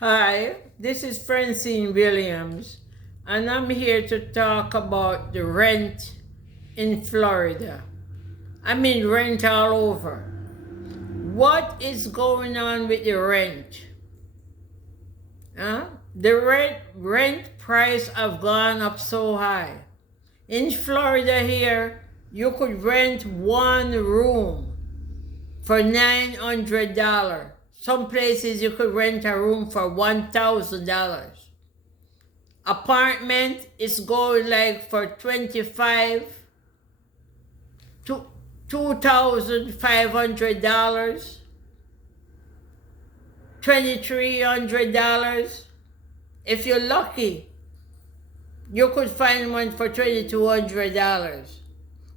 Hi, this is Francine Williams, and I'm here to talk about the rent in Florida. I mean, rent all over. What is going on with the rent? The rent price have gone up so high. In Florida here, you could rent one room for $900. Some places you could rent a room for $1,000. Apartment is going like for 25 to $2,500, $2,300. If you're lucky, you could find one for $2,200.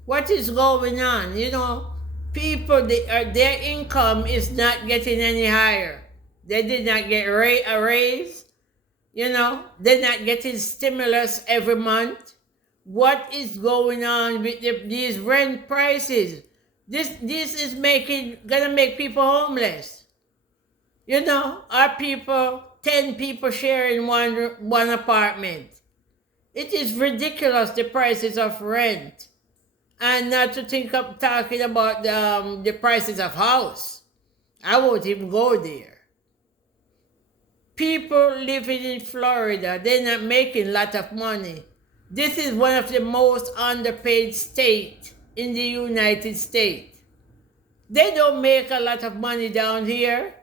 What is going on? People, their income is not getting any higher. They did not get a raise. They're not getting stimulus every month. What is going on with these rent prices? This is gonna make people homeless. Are people 10 people sharing one apartment? It is ridiculous, the prices of rent, and not to think of talking about the prices of house. I won't even go there. People living in Florida, they're not making a lot of money. This is one of the most underpaid states in the United States. They don't make a lot of money down here.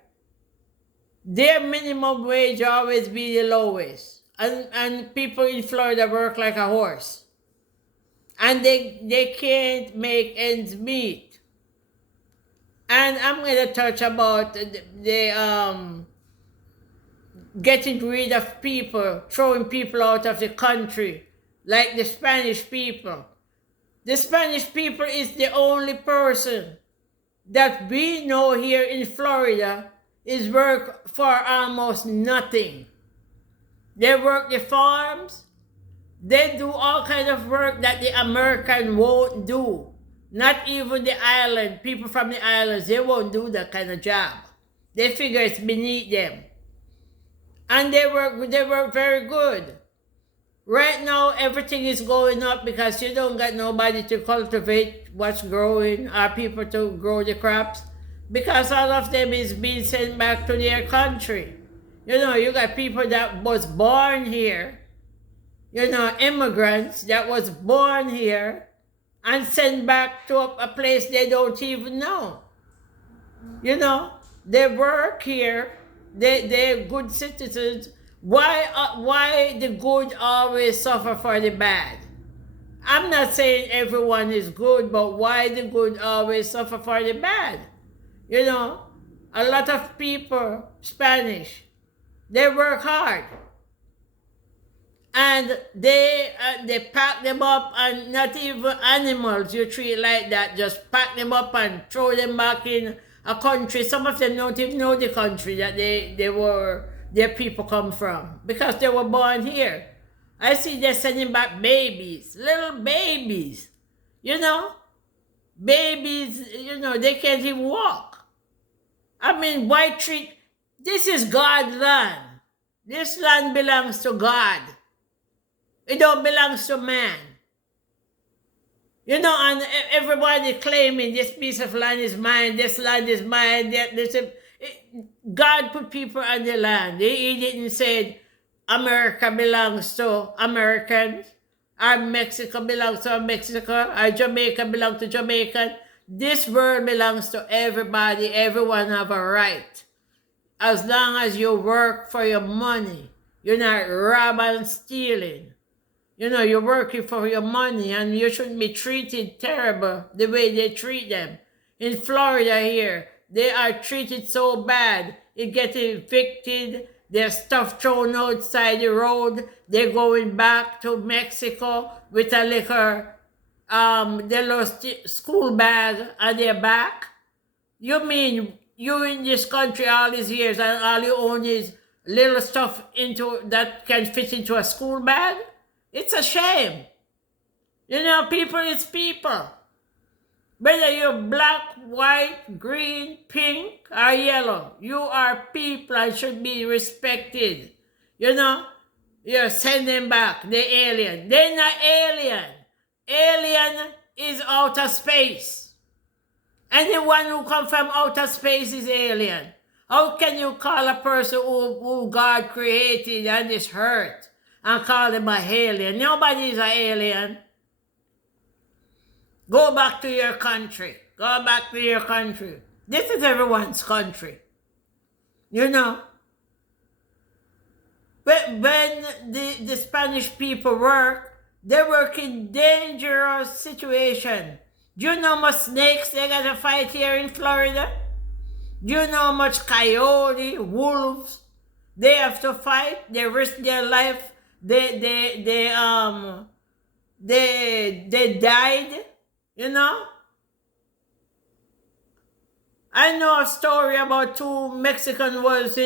Their minimum wage always be the lowest. And people in Florida work like a horse. And they can't make ends meet. And I'm going to touch about the getting rid of people, throwing people out of the country, like the Spanish people. The Spanish people is the only person that we know here in Florida is work for almost nothing. They work the farms. They do all kind of work that the American won't do. Not even the island, people from the islands, they won't do that kind of job. They figure it's beneath them. And they work very good. Right now, everything is going up because you don't got nobody to cultivate what's growing or people to grow the crops, because all of them is being sent back to their country. You got people that was born here, immigrants that was born here and sent back to a place they don't even know. They work here. They're good citizens. Why the good always suffer for the bad? I'm not saying everyone is good, but why the good always suffer for the bad? A lot of people, Spanish, they work hard. And they pack them up, and not even animals you treat like that. Just pack them up and throw them back in a country. Some of them don't even know the country that their people come from, because they were born here. I see they're sending back babies, little babies. Babies, they can't even walk. I mean, why treat... This is God's land. This land belongs to God. It don't belong to man. And everybody claiming this piece of land is mine, this land is mine. God put people on the land. He didn't say America belongs to Americans, or Mexico belongs to Mexico, or Jamaica belongs to Jamaican. This world belongs to everybody. Everyone have a right. As long as you work for your money, you're not robbing and stealing. You're working for your money, and you shouldn't be treated terrible the way they treat them. In Florida here, they are treated so bad. They get evicted, their stuff thrown outside the road. They're going back to Mexico with a little school bag on their back. You mean you in this country all these years and all you own is little stuff that can fit into a school bag? It's a shame. People is people. Whether you're black, white, green, pink, or yellow, you are people and should be respected. You know, you're sending back the alien. They're not alien. Alien is outer space. Anyone who comes from outer space is alien. How can you call a person who God created on this earth and call them an alien? Nobody is an alien. Go back to your country. Go back to your country. This is everyone's country. You know? When the Spanish people work, they work in dangerous situation. Do you know how much snakes they got to fight here in Florida? Do you know how much coyote, wolves they have to fight? They risk their life. They died. You know? I know a story about two Mexican was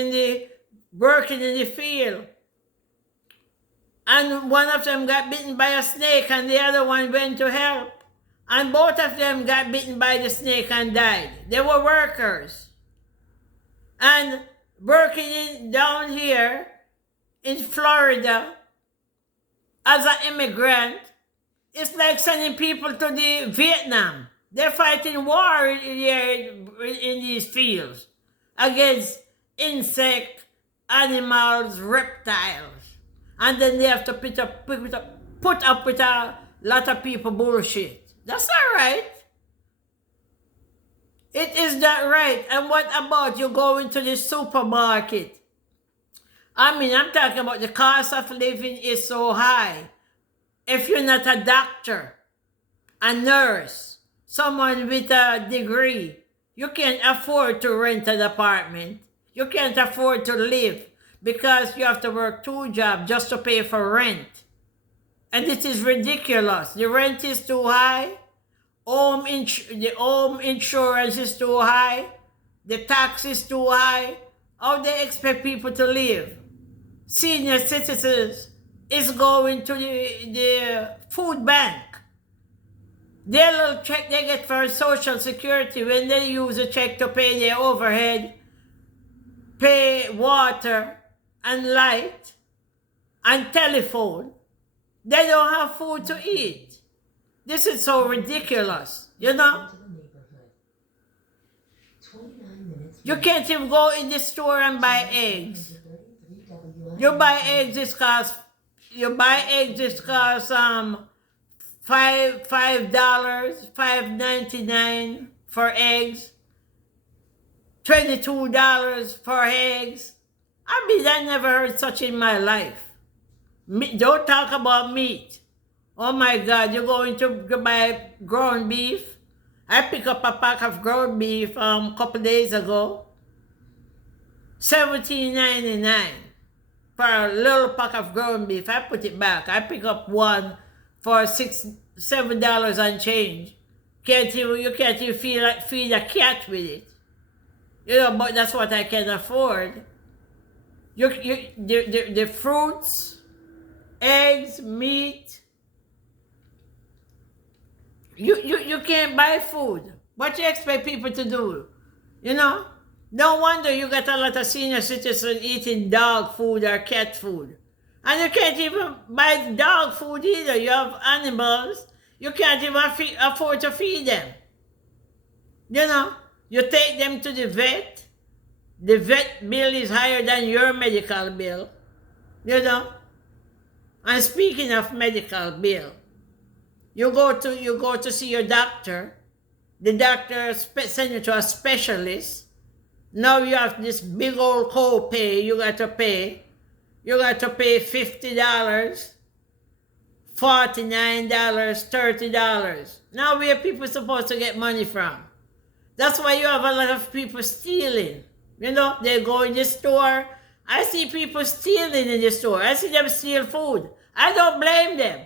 working in the field. And one of them got bitten by a snake and the other one went to help. And both of them got bitten by the snake and died. They were workers. And working down here in Florida as an immigrant, it's like sending people to the Vietnam. They're fighting war in these fields against insect, animals, reptiles. And then they have to put up with a lot of people bullshit. That's not right. It is not right. And what about you going to the supermarket? I mean, I'm talking about the cost of living is so high. If you're not a doctor, a nurse, someone with a degree, you can't afford to rent an apartment. You can't afford to live because you have to work 2 jobs just to pay for rent. And this is ridiculous. The rent is too high. The home insurance is too high. The tax is too high. How they expect people to live? Senior citizens is going to the food bank. Their little check they get for Social Security, when they use a check to pay their overhead, pay water and light and telephone, they don't have food to eat. This is so ridiculous, you know? You can't even go in the store and buy eggs. You buy eggs, it costs $5.99 for eggs, $22 for eggs. I mean, I never heard such in my life. Don't talk about meat. Oh my God, you're going to buy ground beef? I picked up a pack of ground beef a couple days ago. $17.99 for a little pack of ground beef. I put it back. I pick up one for $7 and change. You can't even feed a cat with it. You know, but that's what I can afford. The fruits, eggs, meat. You can't buy food. What you expect people to do? You know? No wonder you got a lot of senior citizens eating dog food or cat food. And you can't even buy dog food either. You have animals. You can't even afford to feed them. You know? You take them to the vet. The vet bill is higher than your medical bill. You know? And speaking of medical bill, you go to see your doctor. The doctor sends you to a specialist. Now you have this big old co-pay you got to pay. You got to pay $50, $49, $30. Now where are people supposed to get money from? That's why you have a lot of people stealing. You know, they go in the store. I see people stealing in the store. I see them steal food. I don't blame them.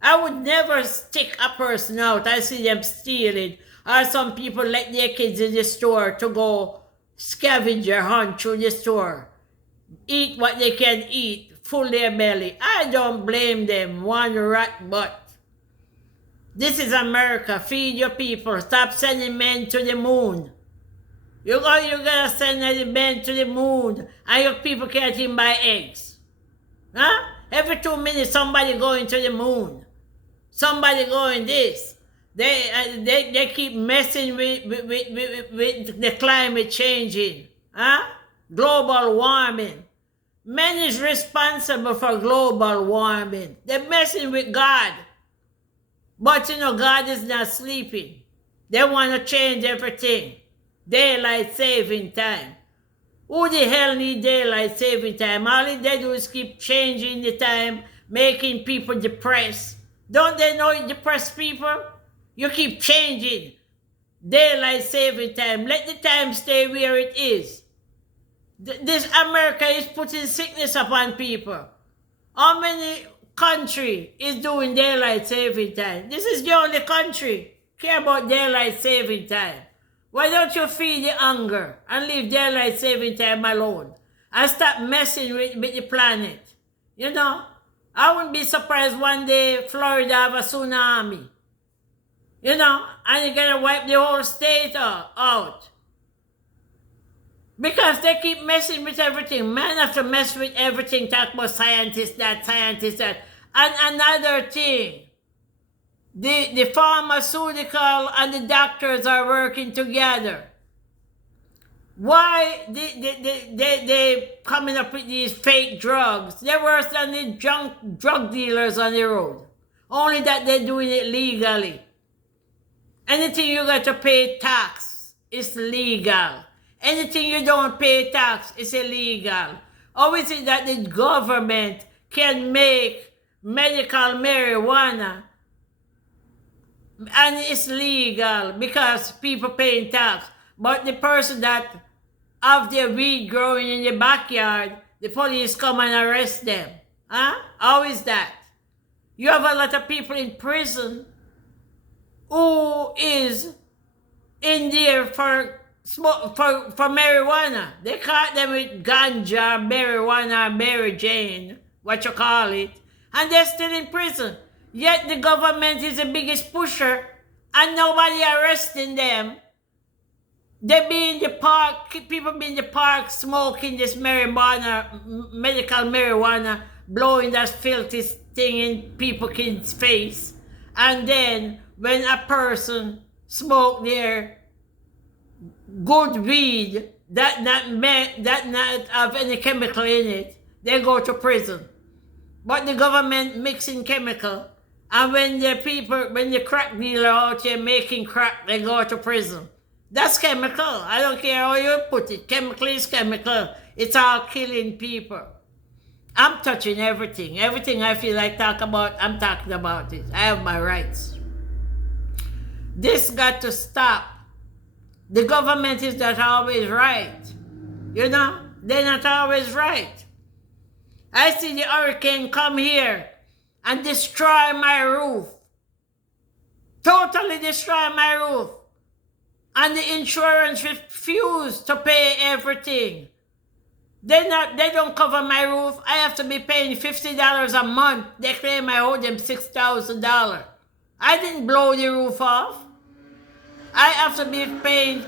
I would never stick a person out. I see them stealing. Or some people let their kids in the store to go scavenger hunt through the store. Eat what they can eat, full their belly. I don't blame them one rat butt. This is America. Feed your people. Stop sending men to the moon. You're gonna send the men to the moon and your people can't even buy eggs. Huh? Every 2 minutes somebody going to the moon. Somebody going this. They keep messing with the climate changing. Huh? Global warming. Man is responsible for global warming. They're messing with God. But you know, God is not sleeping. They want to change everything. Daylight saving time. Who the hell need daylight saving time? All they do is keep changing the time, making people depressed. Don't they know it depresses people? You keep changing daylight saving time. Let the time stay where it is. This America is putting sickness upon people. How many country is doing daylight saving time? This is the only country care about daylight saving time. Why don't you feed the hunger and leave daylight saving time alone and stop messing with the planet? You know, I wouldn't be surprised one day Florida have a tsunami. You know, and you're gonna wipe the whole state out. Because they keep messing with everything. Man have to mess with everything. Talk about scientists that. And another thing, the pharmaceutical and the doctors are working together. Why they coming up with these fake drugs? They're worse than the drug dealers on the road. Only that they're doing it legally. Anything you got to pay tax is legal. Anything you don't pay tax is illegal. How is it that the government can make medical marijuana and it's legal because people paying tax? But the person that have their weed growing in the backyard, the police come and arrest them. Huh? How is that? You have a lot of people in prison who is in there for marijuana. They caught them with ganja, marijuana, Mary Jane, what you call it, and they're still in prison. Yet the government is the biggest pusher and nobody arresting them. They be in the park, people be in the park smoking this marijuana, medical marijuana, blowing that filthy thing in people's kids' face. And then when a person smoke their good weed that not have any chemical in it, they go to prison. But the government mixing chemical, and when the crack dealer out here making crack, they go to prison. That's chemical. I don't care how you put it. Chemical is chemical. It's all killing people. I'm touching everything. Everything I feel like talk about, I'm talking about it. I have my rights. This got to stop. The government is not always right. You know, they're not always right. I see the hurricane come here and destroy my roof. Totally destroy my roof. And the insurance refused to pay everything. They don't cover my roof. I have to be paying $50 a month. They claim I owe them $6,000. I didn't blow the roof off. I have to be paying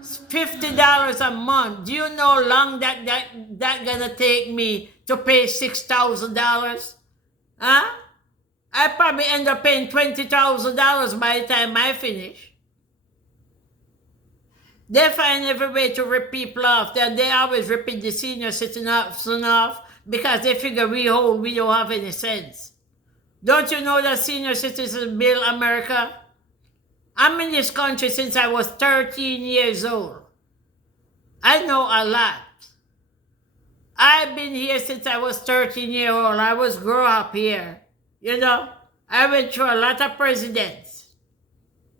$50 a month. Do you know how long that gonna take me to pay $6,000? Huh? I probably end up paying $20,000 by the time I finish. They find every way to rip people off. They always ripping the senior citizen off because they figure we don't have any sense. Don't you know that senior citizens build America? I'm in this country since I was 13 years old. I know a lot. I've been here since I was 13 years old. I was grow up here. You know, I went through a lot of presidents.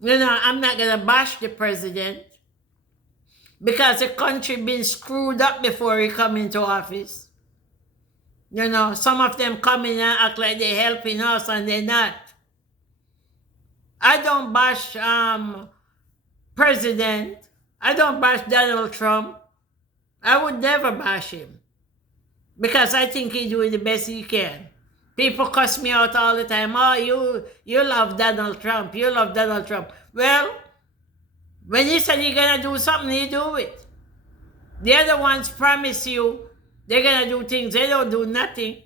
You know, I'm not going to bash the president because the country been screwed up before he come into office. You know, some of them come in and act like they're helping us and they're not. I don't bash president. I don't bash Donald Trump. I would never bash him because I think he's doing the best he can. People cuss me out all the time. Oh, you love Donald Trump. You love Donald Trump. Well, when you said you're gonna do something, you do it. The other ones promise you they're gonna do things. They don't do nothing.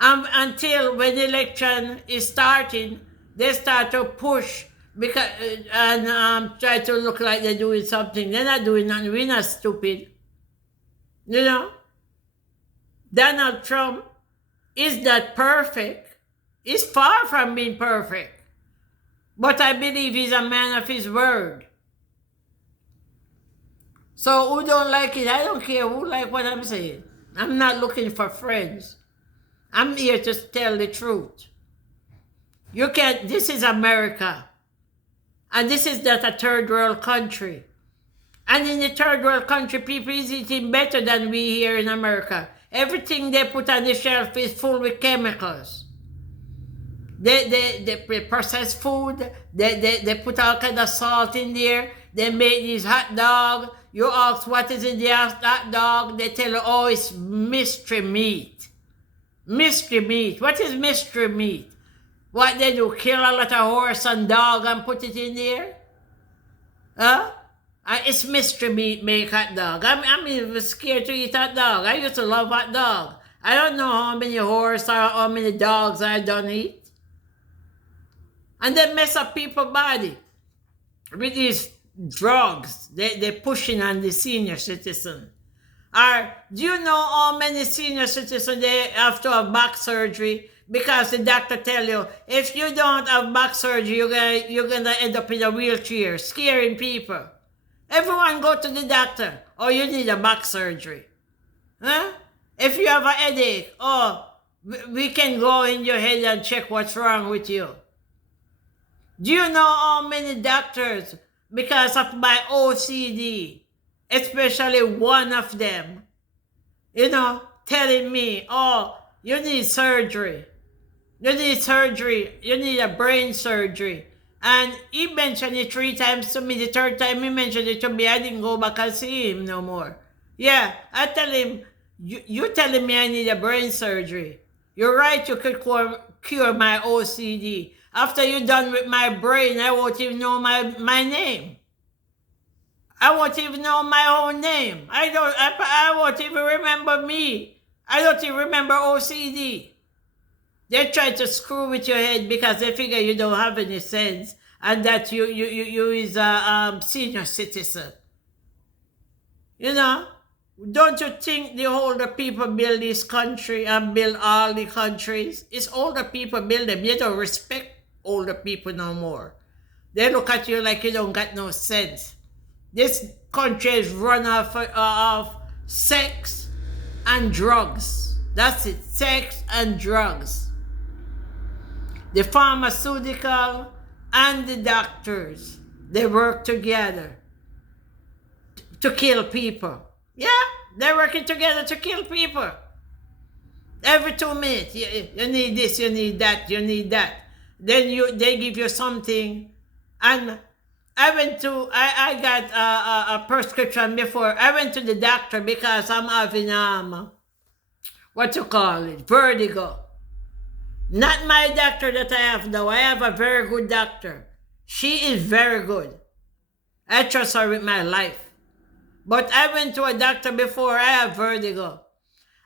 Until when the election is starting, they start to push because and try to look like they're doing something. They're not doing nothing. We're not stupid. You know, Donald Trump is not perfect. He's far from being perfect. But I believe he's a man of his word. So who don't like it, I don't care who like what I'm saying. I'm not looking for friends. I'm here to tell the truth. You can't, this is America. And this is not a third world country. And in the third world country, people is eating better than we here in America. Everything they put on the shelf is full with chemicals. They process food, they put all kind of salt in there, they make these hot dog. You ask what is in the hot dog, they tell you, oh, it's mystery meat. Mystery meat. What is mystery meat? What they do, kill a lot of horse and dog and put it in there? Huh? It's mystery meat make hot dog. I'm even scared to eat hot dog. I used to love hot dog. I don't know how many horse or how many dogs I don't eat. And they mess up people's body with these drugs they're pushing on the senior citizen. Or do you know how many senior citizens they have to have back surgery? Because the doctor tell you, if you don't have back surgery, you're gonna end up in a wheelchair, scaring people. Everyone go to the doctor. Oh, you need a back surgery. Huh? If you have a headache, oh, we can go in your head and check what's wrong with you. Do you know how many doctors, because of my OCD, especially one of them, telling me, oh, you need surgery. You need surgery. You need a brain surgery. And he mentioned it 3 times to me. The 3rd time he mentioned it to me, I didn't go back and see him no more. Yeah, I tell him, you telling me I need a brain surgery. You're right, you could cure my OCD. After you're done with my brain, I won't even know my name. I won't even know my own name. I won't even remember me. I don't even remember OCD. They try to screw with your head because they figure you don't have any sense and that you is a senior citizen. Don't you think the older people build this country and build all the countries? It's older people build them. You don't respect older people no more. They look at you like you don't got no sense. This country is run off of sex and drugs. That's it, sex and drugs. The pharmaceutical and the doctors, they work together to kill people. Yeah, they're working together to kill people. Every 2 minutes, you need this, you need that, you need that. Then they give you something. And I got a prescription before. I went to the doctor because I'm having, vertigo. Not my doctor that I have now. I have a very good doctor. She is very good. I trust her with my life. But I went to a doctor before. I have vertigo.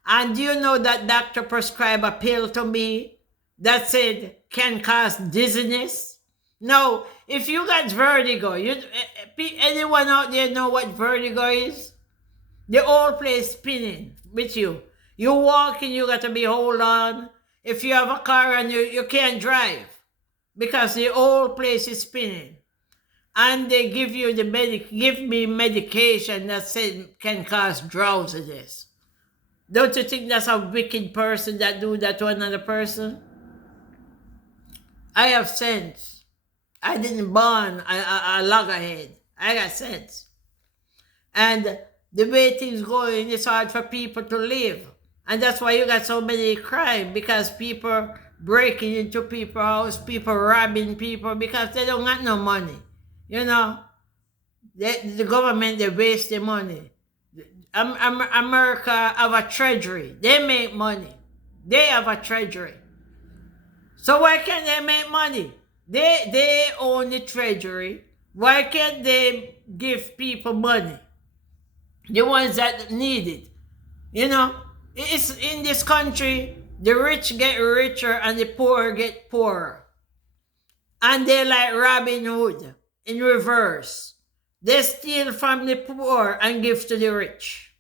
And do you know that doctor prescribed a pill to me that said can cause dizziness? No, if you got vertigo, anyone out there know what vertigo is? The whole place spinning with you. You walking, you got to be hold on. If you have a car and you can't drive because the whole place is spinning. And they give you give me medication that said can cause drowsiness. Don't you think that's a wicked person that do that to another person? I have sense. I didn't born a loggerhead. I got sense. And the way things going, it's hard for people to live. And that's why you got so many crime, because people breaking into people's house, people robbing people because they don't got no money. The government, they waste their money. America have a treasury. They make money. They have a treasury. So why can't they make money? They own the treasury. Why can't they give people money? The ones that need it. You know, it's in this country, the rich get richer and the poor get poorer. And they like Robin Hood in reverse. They steal from the poor and give to the rich.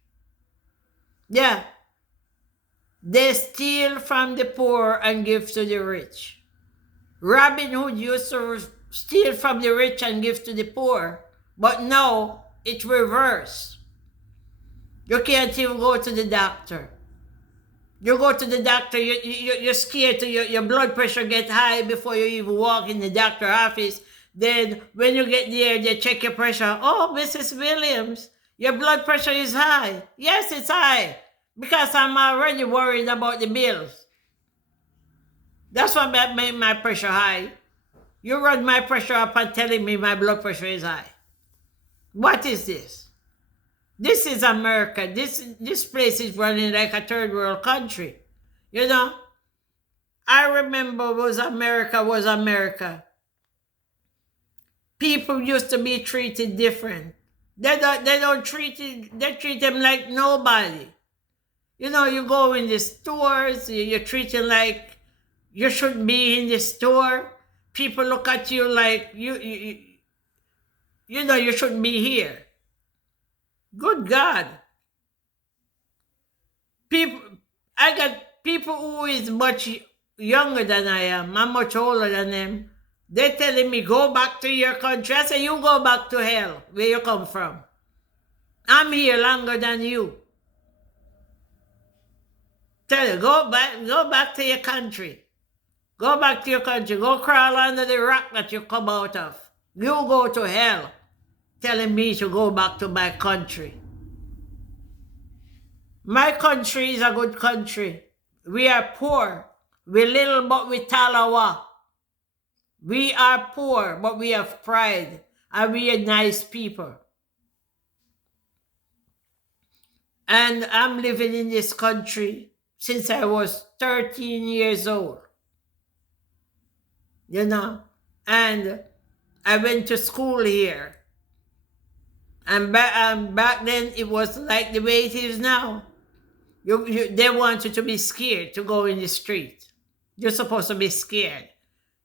Yeah. They steal from the poor and give to the rich. Robin Hood used to steal from the rich and give to the poor. But now, it's reversed. You can't even go to the doctor. You go to the doctor, you're scared to your blood pressure get high before you even walk in the doctor office. Then when you get there, they check your pressure. Oh, Mrs. Williams, your blood pressure is high. Yes, it's high. Because I'm already worried about the bills. That's what made my pressure high. You run my pressure up and telling me my blood pressure is high. What is this? This is America. This place is running like a third world country. You know? I remember was America. People used to be treated different. They treat them like nobody. You know, you go in the stores, you're treated like you shouldn't be in the store. People look at you like you know you shouldn't be here. Good God. I got people who is much younger than I am. I'm much older than them. They're telling me, go back to your country. I say, you go back to hell, where you come from. I'm here longer than you. Tell you, go back to your country. Go back to your country. Go crawl under the rock that you come out of. You go to hell. Telling me to go back to my country. My country is a good country. We are poor. We're little but we talawa. We are poor but we have pride. And we are nice people. And I'm living in this country since I was 13 years old. You know? And I went to school here. And back then, it was like the way it is now. They want you to be scared to go in the street. You're supposed to be scared.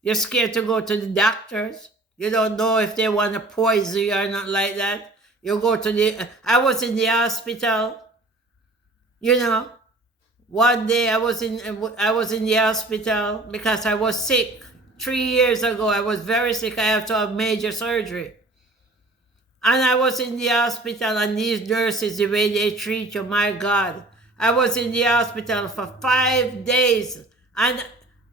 You're scared to go to the doctors. You don't know if they want to poison you or not like that. You go to I was in the hospital. You know, one day I was in the hospital because I was sick. 3 years ago, I was very sick. I have to have major surgery. And I was in the hospital, and these nurses, the way they treat you, my God. I was in the hospital for 5 days, and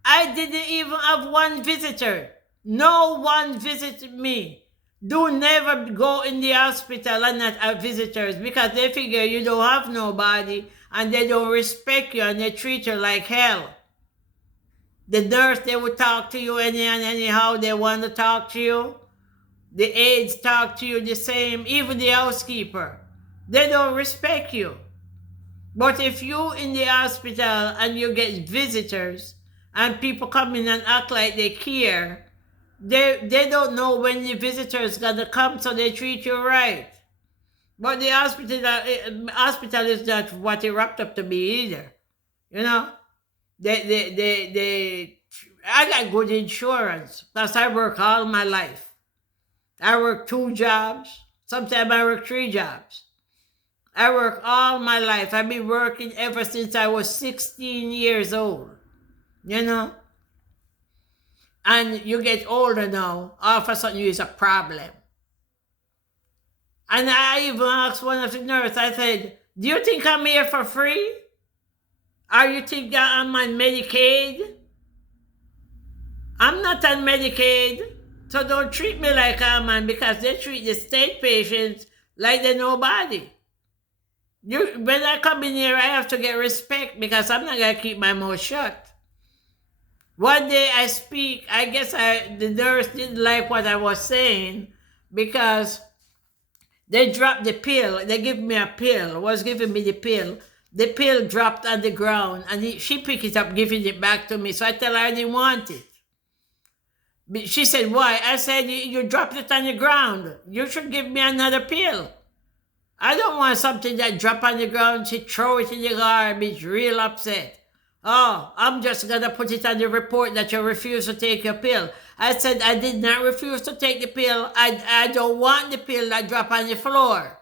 I didn't even have one visitor. No one visited me. Do never go in the hospital and not have visitors, because they figure you don't have nobody, and they don't respect you, and they treat you like hell. The nurse, they would talk to you anyhow they want to talk to you. The aides talk to you the same, even the housekeeper. They don't respect you. But if you in the hospital and you get visitors and people come in and act like they care, they don't know when the visitors gonna come, so they treat you right. But the hospital is not what it wrapped up to be either. You know? I got good insurance because I work all my life. I work 2 jobs. Sometimes I work 3 jobs. I work all my life. I've been working ever since I was 16 years old. You know? And you get older now, all of a sudden you is a problem. And I even asked one of the nurses, I said, do you think I'm here for free? Or you think that I'm on Medicaid? I'm not on Medicaid. So don't treat me like I'm on, because they treat the state patients like they're nobody. When I come in here, I have to get respect, because I'm not going to keep my mouth shut. One day I speak, I guess the nurse didn't like what I was saying, because they dropped the pill. They gave me a pill, was giving me the pill. The pill dropped on the ground, and she picked it up, giving it back to me. So I tell her I didn't want it. She said, why? I said, you dropped it on the ground. You should give me another pill. I don't want something that drop on the ground. She throw it in the garbage, real upset. Oh, I'm just going to put it on the report that you refuse to take your pill. I said, I did not refuse to take the pill. I don't want the pill that drop on the floor.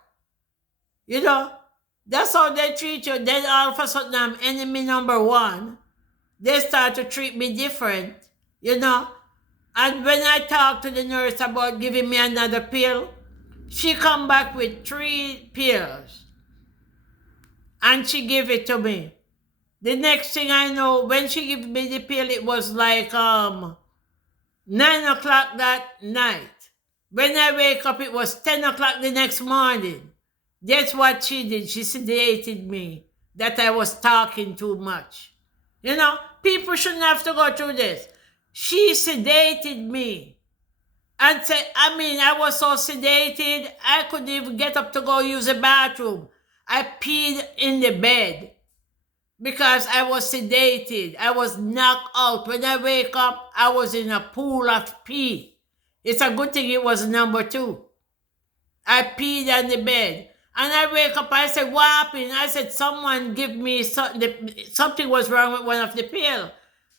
You know, that's how they treat you. Then all of a sudden, I'm enemy number one. They start to treat me different, you know. And when I talk to the nurse about giving me another pill, she come back with 3 pills. And she give it to me. The next thing I know, when she gave me the pill, it was like 9 o'clock that night. When I wake up, it was 10 o'clock the next morning. That's what she did. She sedated me, that I was talking too much. You know, people shouldn't have to go through this. She sedated me. And said, I was so sedated, I couldn't even get up to go use the bathroom. I peed in the bed because I was sedated. I was knocked out. When I wake up, I was in a pool of pee. It's a good thing it was number 2. I peed on the bed. And I wake up, I said, what happened? I said, someone give me something was wrong with one of the pill.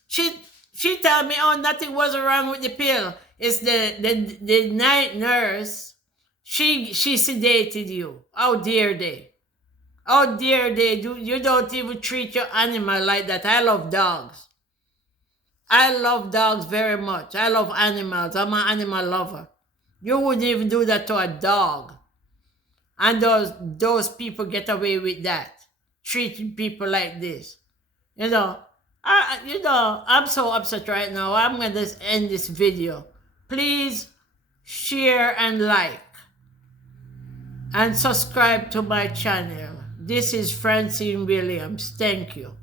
She told me, oh, nothing was wrong with the pill. It's the night nurse. She sedated you. How dare they? How dare they? You don't even treat your animal like that. I love dogs. I love dogs very much. I love animals. I'm an animal lover. You wouldn't even do that to a dog. And those people get away with that, treating people like this. You know, I'm so upset right now. I'm going to end this video. Please share and like and subscribe to my channel. This is Francine Williams. Thank you.